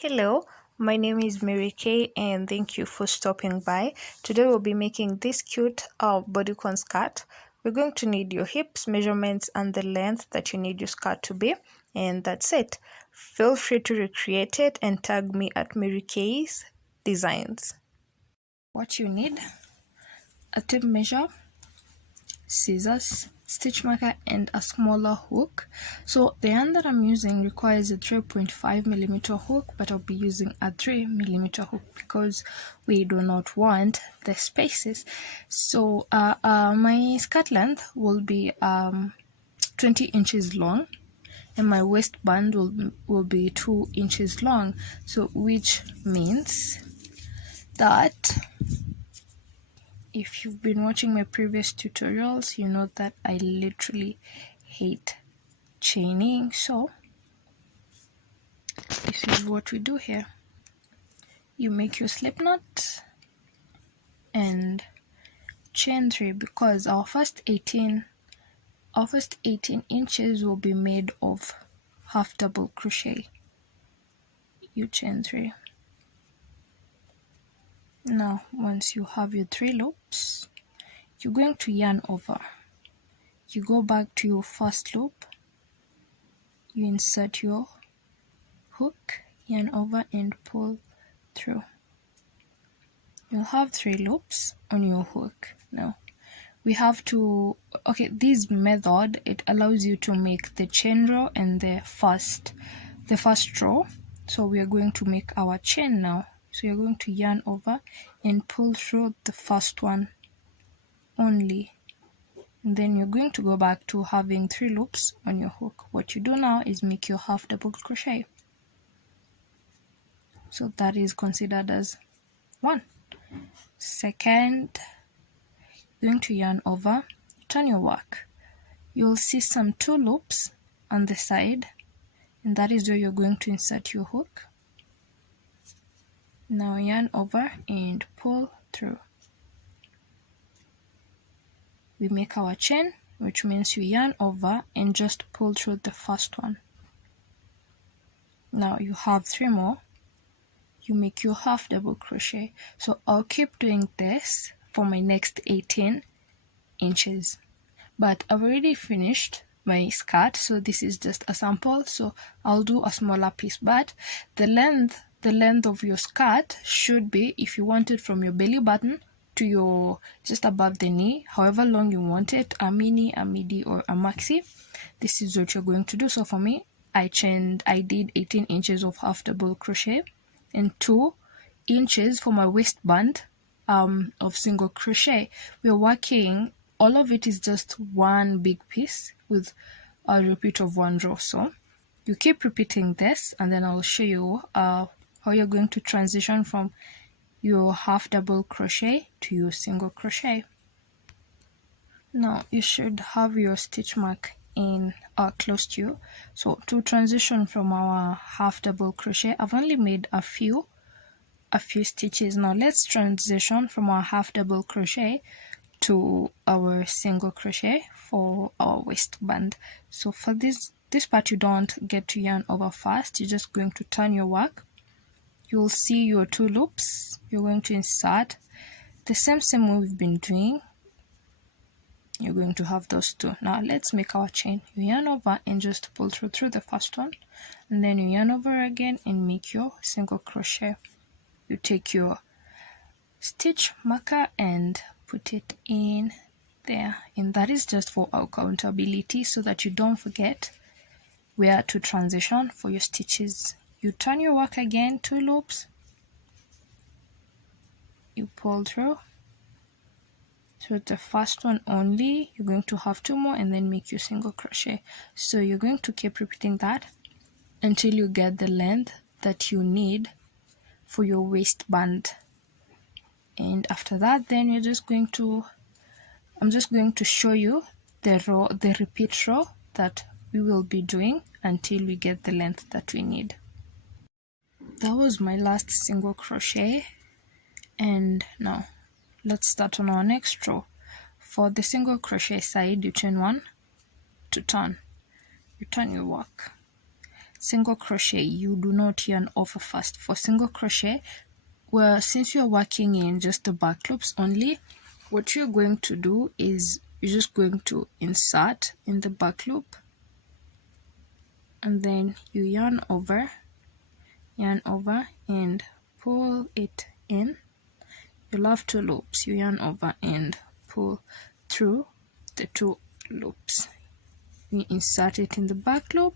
Hello, my name is Mary Kay and thank you for stopping by. Today we'll be making this cute bodycon skirt. We're going to need your hips measurements and the length that you need your skirt to be, and that's it. Feel free to recreate it and tag me at Mary Kay's Designs. What you need: a tape measure, scissors, stitch marker, and a smaller hook. So the yarn that I'm using requires a 3.5mm hook, but I'll be using a 3mm hook because we do not want the spaces. So my skirt length will be 20 inches long, and my waistband will be 2 inches long, so which means that if you've been watching my previous tutorials, you know that I literally hate chaining. So this is what we do here. You make your slip knot and chain 3, because our first 18 inches will be made of half double crochet. You chain 3. Now once you have your 3 loops, you're going to yarn over. You go back to your first loop, you insert your hook, yarn over and pull through. You'll have 3 loops on your hook. Now we have to, this method, it allows you to make the chain row and the first row. So we are going to make our chain now. So you're going to yarn over and pull through the first one only. And then you're going to go back to having 3 loops on your hook. What you do now is make your half double crochet. So that is considered as 1. Second, you're going to yarn over, turn your work. You'll see some 2 loops on the side, and that is where you're going to insert your hook. Now yarn over and pull through. We make our chain, which means you yarn over and just pull through the first one. Now you have 3 more. You make your half double crochet. So I'll keep doing this for my next 18 inches. But I've already finished my skirt, so this is just a sample. So I'll do a smaller piece, but the length of your skirt should be, if you want it from your belly button to your just above the knee, however long you want it, a mini, a midi, or a maxi, this is what you're going to do. So for me, I did 18 inches of half double crochet and 2 inches for my waistband of single crochet. We're working, all of it is just one big piece with a repeat of 1 row. So you keep repeating this, and then I'll show you how you're going to transition from your half double crochet to your single crochet. Now you should have your stitch mark in close to you. So to transition from our half double crochet, I've only made a few stitches. Now let's transition from our half double crochet to our single crochet for our waistband. So for this part, you don't get to yarn over fast. You're just going to turn your work. You'll see your 2 loops. You're going to insert the same way we've been doing. You're going to have those 2. Now let's make our chain. You yarn over and just pull through the first one, and then you yarn over again and make your single crochet. You take your stitch marker and put it in there, and that is just for accountability, so that you don't forget where to transition for your stitches. You turn your work again, 2 loops, you pull through the first one only. You're going to have 2 more and then make your single crochet. So you're going to keep repeating that until you get the length that you need for your waistband. And after that, then I'm just going to show you the repeat row that we will be doing until we get the length that we need. That was my last single crochet, and now let's start on our next row. For the single crochet side, you chain 1 to turn. You turn your work. single crochet, you do not yarn over first. For single crochet, well, since you're working in just the back loops only, what you're going to do is you're just going to insert in the back loop, and then you yarn over and pull it in. You'll have 2 loops. You yarn over and pull through the 2 loops. You insert it in the back loop,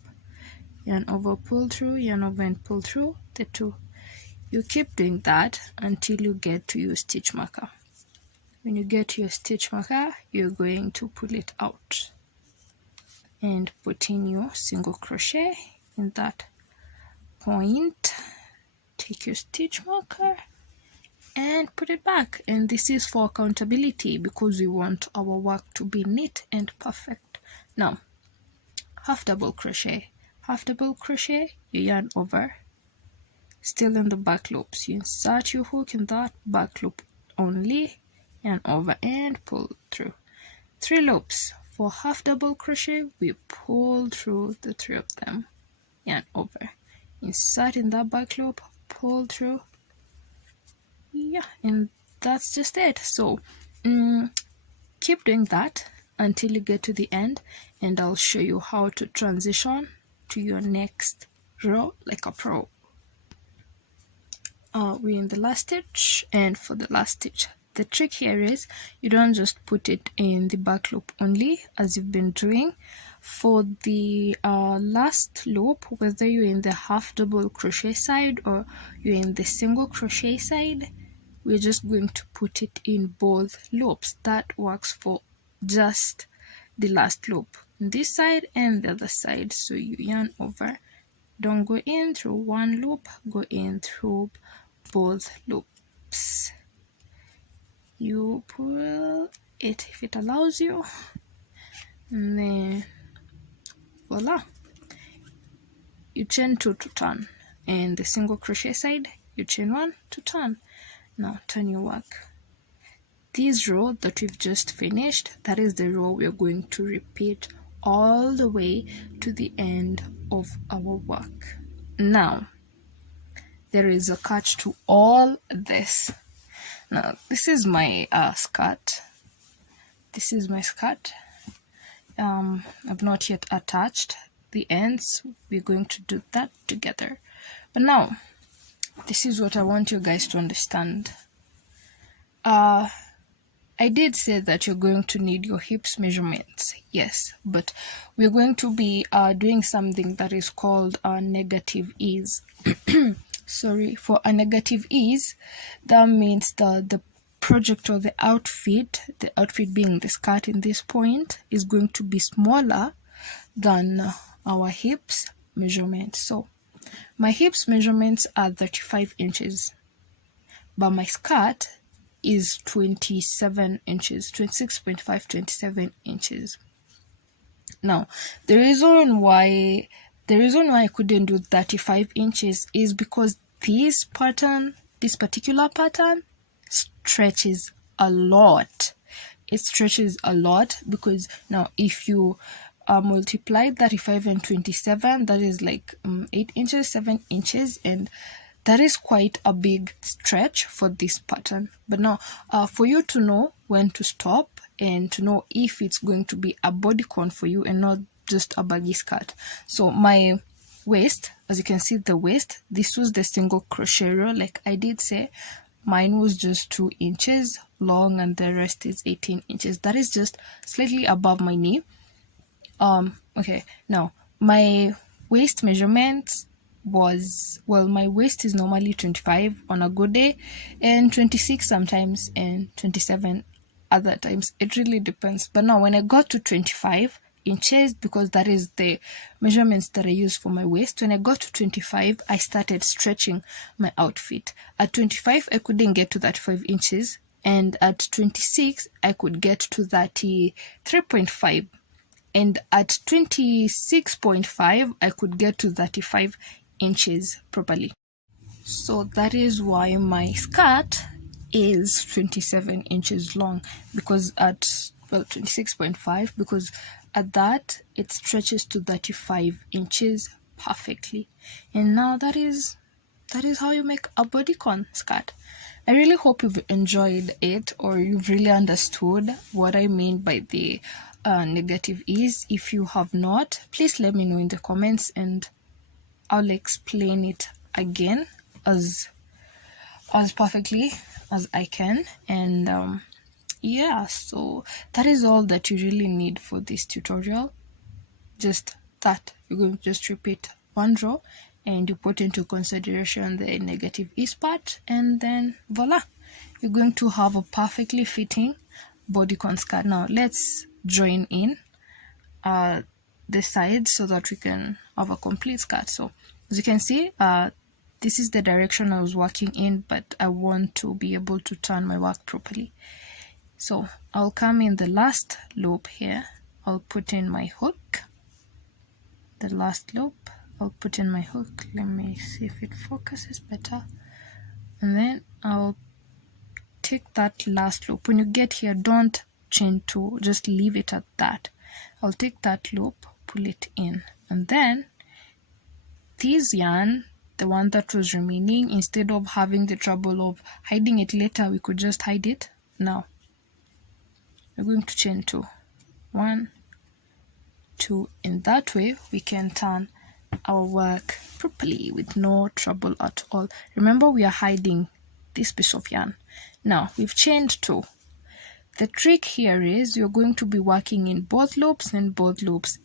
yarn over, pull through, yarn over and pull through the 2. You keep doing that until you get to your stitch marker. When you get to your stitch marker, you're going to pull it out and put in your single crochet in that point. Take your stitch marker and put it back. And this is for accountability, because we want our work to be neat and perfect. Now, half double crochet, you yarn over, still in the back loops. You insert your hook in that back loop only, yarn over and pull through. 3 loops. For half double crochet, we pull through the 3 of them, yarn over, insert in that back loop, pull through. Yeah, and that's just it. So keep doing that until you get to the end, and I'll show you how to transition to your next row like a pro. We're in the last stitch, and for the last stitch, the trick here is you don't just put it in the back loop only as you've been doing. For the last loop, whether you're in the half double crochet side or you're in the single crochet side, we're just going to put it in both loops. That works for just the last loop, this side and the other side. So you yarn over, don't go in through one loop, go in through both loops. You pull it if it allows you, and then voila, you chain 2 to turn, and the single crochet side you chain 1 to turn. Now turn your work. This row that we've just finished, that is the row we're going to repeat all the way to the end of our work. Now there is a catch to all this. Now this is my skirt. This is my skirt. I've not yet attached the ends. We're going to do that together. But now, this is what I want you guys to understand. I did say that you're going to need your hips measurements, yes, but we're going to be doing something that is called negative ease. Sorry, for a negative ease, that means the project or the outfit being the skirt in this point, is going to be smaller than our hips measurement. So my hips measurements are 35 inches, but my skirt is 27 inches, 26.5, 27 inches. Now, the reason why I couldn't do 35 inches is because this particular pattern stretches a lot. It stretches a lot, because now if you multiply 35 and 27, that is like 8 inches, 7 inches, and that is quite a big stretch for this pattern. But now, for you to know when to stop and to know if it's going to be a bodycon for you and not just a baggy skirt. So my waist, as you can see, the waist, this was the single crochet row. Like I did say, mine was just 2 inches long and the rest is 18 inches. That is just slightly above my knee. Okay, now my waist measurements was, well, my waist is normally 25 on a good day and 26 sometimes and 27 other times. It really depends. But now when I got to 25 inches, because that is the measurements that I use for my waist, when I got to 25, I started stretching my outfit. At 25, I couldn't get to that 5 inches, and at 26, I could get to 33.5. And at 26.5, I could get to 35 inches properly. So that is why my skirt is 27 inches long, because at, well, 26.5, because at that it stretches to 35 inches perfectly. And now that is how you make a bodycon skirt. I really hope you've enjoyed it, or you've really understood what I mean by the negative ease. If you have not, please let me know in the comments and I'll explain it again as perfectly as I can. And yeah, so that is all that you really need for this tutorial. Just that you're going to just repeat one row and you put into consideration the negative ease part, and then voila, you're going to have a perfectly fitting bodycon skirt. Now let's join in the sides so that we can have a complete skirt. So as you can see, this is the direction I was working in, but I want to be able to turn my work properly. So I'll come in the last loop here, I'll put in my hook. The last loop, I'll put in my hook. Let me see if it focuses better. And then I'll take that last loop. When you get here, don't chain two, just leave it at that. I'll take that loop, pull it in, and then this yarn, the one that was remaining, instead of having the trouble of hiding it later, we could just hide it now. We're going to chain two, 1, 2, in that way we can turn our work properly with no trouble at all. Remember, we are hiding this piece of yarn. Now we've chained 2. The trick here is you're going to be working in both loops and both loops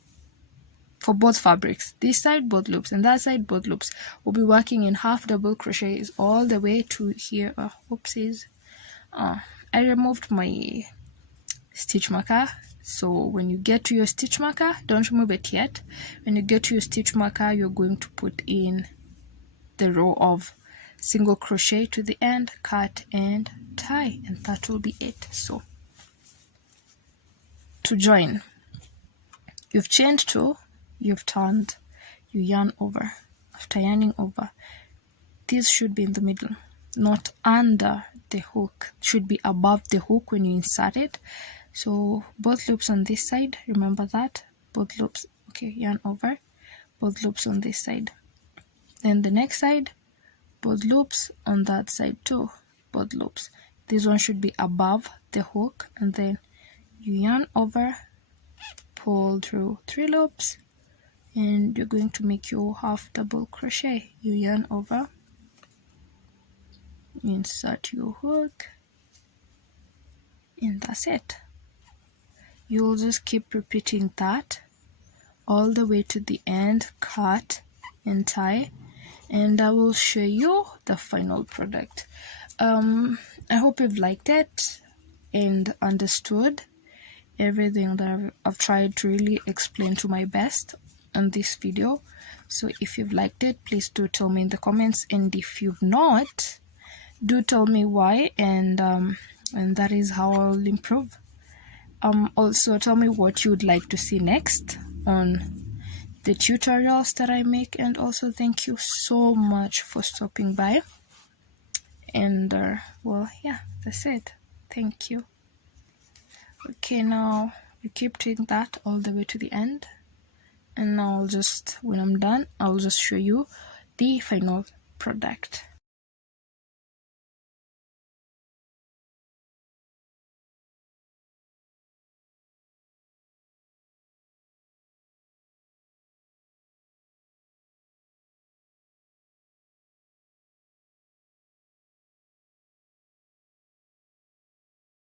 for both fabrics. This side both loops and that side both loops. We'll be working in half double crochets all the way to here. Oopsies, I removed my stitch marker. So when you get to your stitch marker, don't remove it yet. When you get to your stitch marker, you're going to put in the row of single crochet to the end, cut and tie, and that will be it. So to join, you've chained 2, you've turned, you yarn over. After yarning over, this should be in the middle, not under the hook, it should be above the hook when you insert it. So both loops on this side, remember that, both loops, okay, yarn over, both loops on this side. Then the next side, both loops on that side too, both loops. This one should be above the hook, and then you yarn over, pull through 3 loops, and you're going to make your half double crochet. You yarn over, insert your hook, and that's it. You'll just keep repeating that all the way to the end, cut and tie, and I will show you the final product. I hope you've liked it and understood everything that I've tried to really explain to my best on this video. So if you've liked it, please do tell me in the comments, and if you've not, do tell me why, and that is how I'll improve. Also tell me what you would like to see next on the tutorials that I make, and also thank you so much for stopping by. And well, yeah, that's it. Thank you. Okay, now you keep doing that all the way to the end, and now I'll just, when I'm done, I'll just show you the final product.